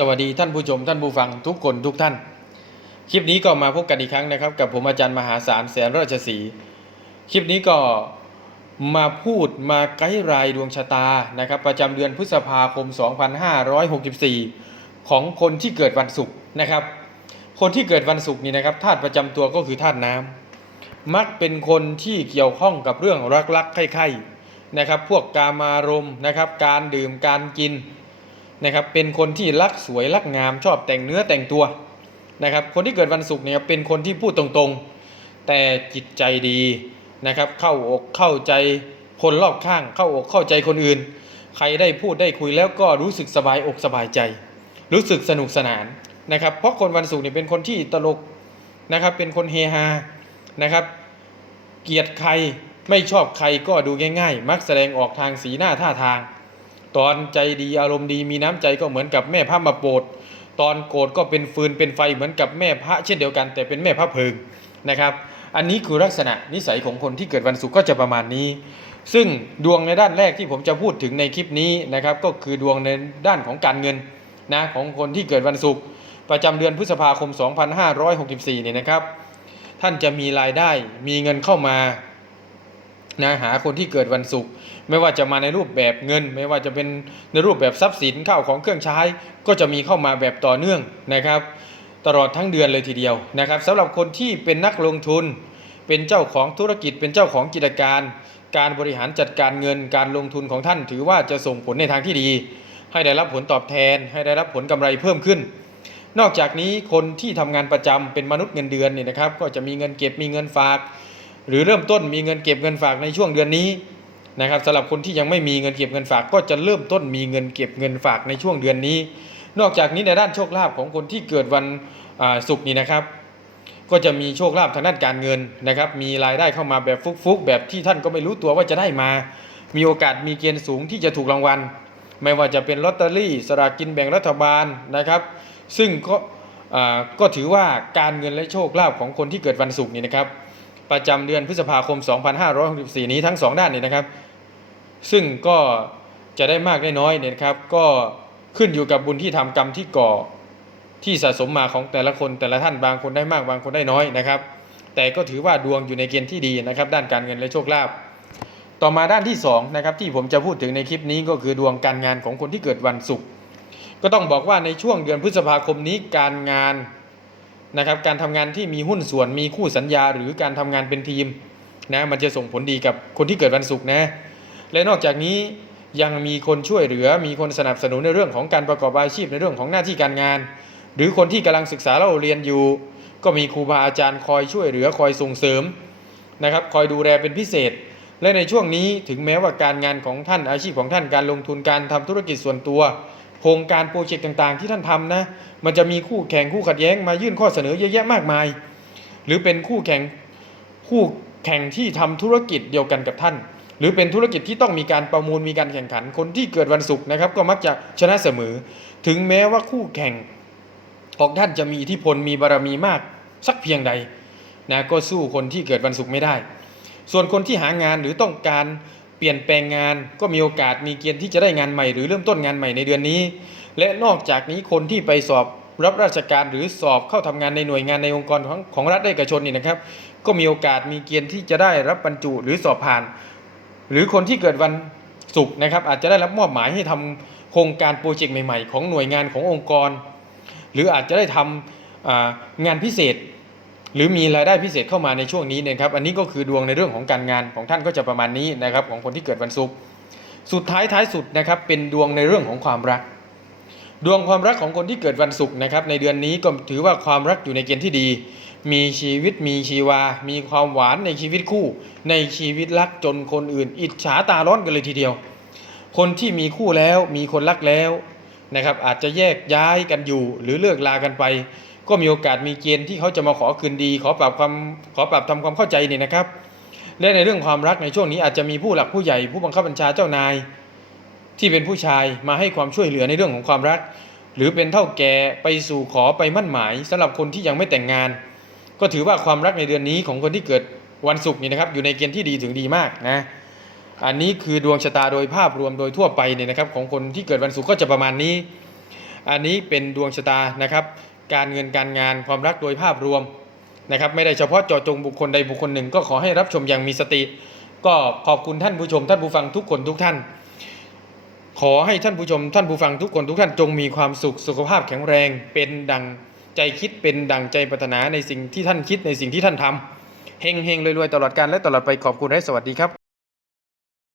สวัสดีท่านผู้ชมท่านผู้ฟังทุกคนทุกท่าน คลิปนี้ก็มาพบกันอีกครั้งนะครับ กับผมอาจารย์มหาศาลแสนราชสี คลิปนี้ก็มาพูดมาไกด์รายดวงชะตานะครับ ประจำเดือนพฤษภาคม 2564 ของคนที่เกิดวันศุกร์นะครับ คนที่เกิดวันศุกร์นี่นะครับธาตุประจำตัวก็คือธาตุน้ำมักเป็นคนที่เกี่ยวข้องกับเรื่องรักๆใคร่ๆนะครับ พวกกามารมณ์นะครับ การดื่มการกิน นะครับเป็นคนที่รักสวยรักงามชอบแต่งเนื้อแต่งตัวนะครับคนที่เกิดวันศุกร์เนี่ยเป็นคนที่พูดตรงๆ แต่จิตใจดีนะครับเข้าอกเข้าใจคนรอบข้าง เข้าอกเข้าใจคนอื่น ใครได้พูดได้คุยแล้วก็รู้สึกสบายอกสบายใจ รู้สึกสนุกสนานนะครับเพราะคนวันศุกร์เนี่ยเป็นคนที่ตลกนะครับเป็นคนเฮฮานะครับเกลียดใครไม่ชอบใครก็ดูง่าย ๆ มักแสดงออกทางสีหน้าท่าทาง ตอนใจดีอารมณ์ดีมีน้ำใจก็เหมือนกับแม่พระมาโปรดตอนโกรธก็เป็นฟืนเป็นไฟเหมือนกับแม่พระเช่นเดียวกัน แต่เป็นแม่พระเพลิงนะครับ อันนี้คือลักษณะนิสัยของคนที่เกิดวันศุกร์ก็จะประมาณนี้ ซึ่งดวงในด้านแรกที่ผมจะพูดถึงในคลิปนี้นะครับ ก็คือดวงในด้านของการเงินนะของคนที่เกิดวันศุกร์ประจำเดือนพฤษภาคม 2564เนี่ยนะครับ ท่านจะมีรายได้มีเงินเข้ามา นะหาคนที่เกิดวันศุกร์ไม่ว่าจะมาในรูปแบบเงิน ไม่ว่าจะเป็นในรูปแบบทรัพย์สินข้าวของเครื่องใช้ ก็จะมีเข้ามาแบบต่อเนื่องนะครับ ตลอดทั้งเดือนเลยทีเดียวนะครับสำหรับคนที่เป็นนักลงทุน เป็นเจ้าของธุรกิจ เป็นเจ้าของกิจการ การบริหารจัดการเงินการลงทุนของท่าน ถือว่าจะส่งผลในทางที่ดี ให้ได้รับผลตอบแทน ให้ได้รับผลกำไรเพิ่มขึ้นนอกจากนี้คนที่ทำงานประจำเป็นมนุษย์เงินเดือนเนี่ยนะครับ ก็จะมีเงินเก็บมีเงินฝาก หรือเริ่มต้นมีเงินเก็บเงินฝากในช่วงเดือนนี้นะครับสำหรับคนที่ยังไม่มีเงินเก็บเงินฝากก็จะเริ่มต้นมีเงินเก็บเงินฝากในช่วงเดือนนี้ นอกจากนี้ในด้านโชคลาภของคนที่เกิดวันศุกร์นี้นะครับ ก็จะมีโชคลาภทางด้านการเงินนะครับ มีรายได้เข้ามาแบบฟุกๆ แบบที่ท่านก็ไม่รู้ตัวว่าจะได้มา มีโอกาสมีเกณฑ์สูงที่จะถูกรางวัล ไม่ว่าจะเป็นลอตเตอรี่สลากกินแบ่งรัฐบาลนะครับ ซึ่งก็อ่าก็ถือว่าการเงินและโชคลาภของคนที่เกิดวันศุกร์นี้นะครับ ประจำเดือนพฤษภาคม 2564 นี้ทั้ง 2 ด้านนี้นะครับ ซึ่งก็จะได้มากได้น้อยเนี่ยนะครับ ก็ขึ้นอยู่กับบุญที่ทำกรรมที่ก่อที่สะสมมาของแต่ละคนแต่ละท่านบางคนได้มากบางคนได้น้อยนะครับ แต่ก็ถือว่าดวงอยู่ในเกณฑ์ที่ดีนะครับ ด้านการเงินและโชคลาภต่อมาด้านที่2นะครับที่ผมจะพูดถึงในคลิปนี้ก็คือดวงการงานของคนที่เกิดวันศุกร์ก็ต้องบอกว่าในช่วงเดือนพฤษภาคมนี้การงาน นะครับการทำงานที่มีหุ้นส่วนมีคู่สัญญา หรือการทำงานเป็นทีมนะมันจะส่งผลดีกับคนที่เกิดวันศุกร์นะและนอกจากนี้ยังมีคนช่วยเหลือ มีคนสนับสนุนในเรื่องของการประกอบอาชีพในเรื่องของหน้าที่การงาน หรือคนที่กำลังศึกษาเราเรียนอยู่ ก็มีครูบาอาจารย์คอยช่วยเหลือคอยส่งเสริมนะครับคอยดูแลเป็นพิเศษ และในช่วงนี้ถึงแม้ว่าการงานของท่านอาชีพของท่านการลงทุนการทำธุรกิจส่วนตัว โครงการโปรเจกต์ต่างๆ ที่ท่านทำนะ มันจะมีคู่แข่งคู่ขัดแย้งมายื่นข้อเสนอเยอะแยะมากมาย หรือเป็นคู่แข่งคู่แข่งที่ทำธุรกิจเดียวกันกับท่าน หรือเป็นธุรกิจที่ต้องมีการประมูลมีการแข่งขัน คนที่เกิดวันศุกร์นะครับ ก็มักจะชนะเสมอ ถึงแม้ว่าคู่แข่งของท่านจะมีอิทธิพลมีบารมีมากสักเพียงใดนะก็สู้คนที่เกิดวันศุกร์ไม่ได้ ส่วนคนที่หางานหรือต้องการ เปลี่ยนแปลงงานก็มีโอกาสมีเกณฑ์ที่จะได้งานใหม่ หรือเริ่มต้นงานใหม่ในเดือนนี้ และนอกจากนี้คนที่ไปสอบรับราชการหรือสอบเข้าทำงานในหน่วยงานในองค์กรของของรัฐและเอกชนนี่นะครับ ก็มีโอกาสมีเกณฑ์ที่จะได้รับบรรจุหรือสอบผ่าน หรือคนที่เกิดวันศุกร์นะครับ อาจจะได้รับมอบหมายให้ทำโครงการโปรเจกต์ใหม่ ๆ ของหน่วยงานขององค์กร หรืออาจจะได้ทำอ่างานพิเศษ หรือมีรายได้พิเศษเข้ามาในช่วงนี้นะครับอันนี้ก็คือดวงในเรื่องของการงานของท่านก็จะประมาณนี้นะครับของคนที่เกิดวันศุกร์สุดท้ายท้ายสุดนะครับเป็นดวงในเรื่องของความรัก ดวงความรักของคนที่เกิดวันศุกร์นะครับในเดือนนี้ก็ถือว่าความรักอยู่ในเกณฑ์ที่ดี มีชีวิตมีชีวา มีความหวานในชีวิตคู่ ในชีวิตรักจนคนอื่น อิจฉาตาร้อนกันเลยทีเดียว คนที่มีคู่แล้วมีคนรักแล้วนะครับอาจจะแยกย้ายกันอยู่หรือเลิกลากันไป ก็มีโอกาสมีเกณฑ์ที่เขาจะมาขอคืนดี ขอปรับความขอปรับทำความเข้าใจเนี่ยนะครับ และในเรื่องความรักในช่วงนี้อาจจะมีผู้หลักผู้ใหญ่ ผู้บังคับบัญชาเจ้านาย ที่เป็นผู้ชายมาให้ความช่วยเหลือในเรื่องของความรัก หรือเป็นเท่าแก่ไปสู่ขอไปมั่นหมายสำหรับคนที่ยังไม่แต่งงาน ก็ถือว่าความรักในเดือนนี้ของคนที่เกิดวันศุกร์นี่นะครับอยู่ในเกณฑ์ที่ดีถึงดีมากนะอันนี้คือดวงชะตาโดยภาพรวมโดยทั่วไปเนี่ยนะครับ ของคนที่เกิดวันศุกร์ก็จะประมาณนี้ อันนี้เป็นดวงชะตานะครับ การเงินการงานความรักโดยภาพรวมนะครับไม่ได้เฉพาะเจาะจงบุคคลใดบุคคลหนึ่ง ก็ขอให้รับชมอย่างมีสติ ก็ขอบคุณท่านผู้ชมท่านผู้ฟังทุกคนทุกท่าน ขอให้ท่านผู้ชมท่านผู้ฟังทุกคนทุกท่านจงมีความสุขสุขภาพแข็งแรง เป็นดังใจคิดเป็นดังใจปรารถนาในสิ่งที่ท่านคิดในสิ่งที่ท่านทำเฮงเฮงๆรวยๆตลอดการและตลอดไปขอบคุณและสวัสดีครับ